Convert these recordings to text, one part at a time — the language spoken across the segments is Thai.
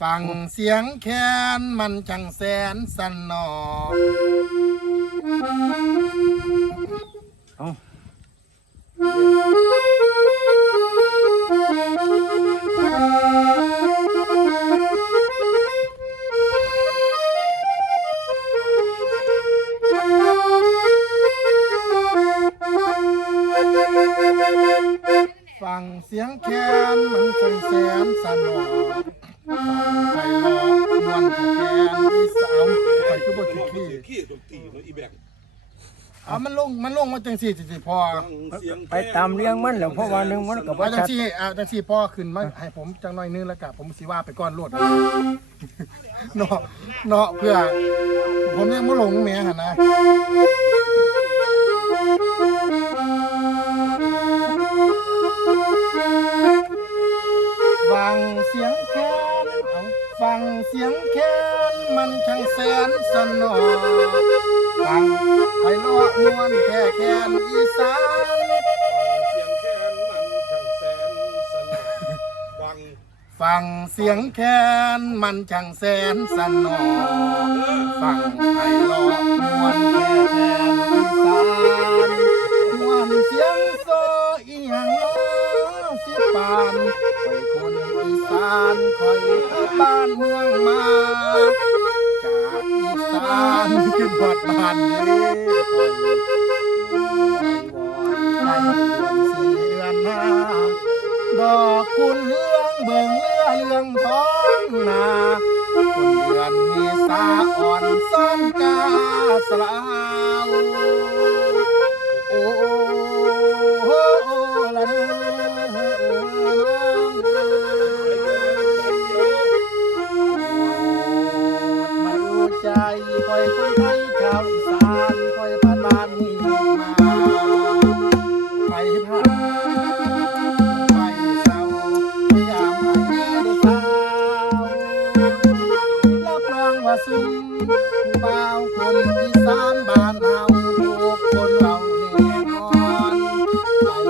ฟังเสียงแคนมันจังแสนสนอเอาฟังเสียงแคนมันจังแสนสนอฟัง ไปรอมวนแคนอีสาวไปคือบ่ถือขี้ขี้ดนตรีเนาะอีแบกเอามันลงมันลงมาจังสี่สิพอฟังเสียงไปตามเลี้ยงมันแล้วเพราะว่าหนึงมันก็บ่เอาจัชังดสี่เอาจังสี่พอขึ้นมาให้ผมจังหน่อยนึงแล้วกับผมสิว่าไปก่อนโลดเนาะเนาะเพื่อ ผมยังไม่หลงแม่หันนะ สียงแคนมันช่างแสนสนอฟังไพเราะมวนแค่แคนอีสานเสียงแคนมันช่างแสนสนุกฟังฟังเสียงแคนมันช่างแสนสนอฟังไพเราะมวนแค่แคนอีสานมวนเสียงโซอีหยังน้อสิปานคอยคนอีสานคอย บ้านเมืองมาจากอีสานขึ้นฮอดบ้านนี้คอยลงวอยๆได้เดือนสี่เดือนห้าดอกคุณเลื่องเบิ่งเลือเลื่องท้องนาคนเดือนมีสาอ่อนซ่อนกาสลาว รองว่าซุ้มผู้บ่าวคนอีสานบ้านเฮาทุกคนเราแน่นอน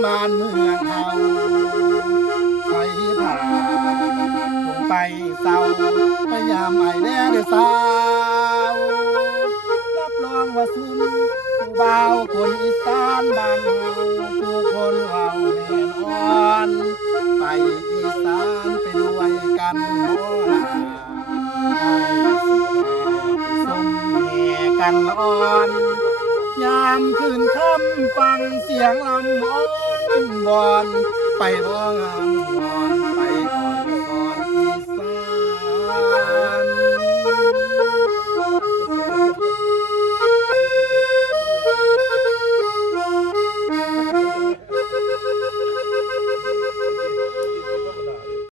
มบ้านเมืองเฮาไปผ่านลงไปเศร้าไปยามไอแน่เด้อสาวรับรองว่าซุ้มผู้บ่าวคนอีสานบ้านเฮาทุกคนเฮาแน่นอน ไปอีสานไปด้วยกันโบราณไอ้สิแห่ไปส่งแห่กันอ่อน ยามคืนค่ำฟังเสียงลำอ้อ นวอนไปบ่งาม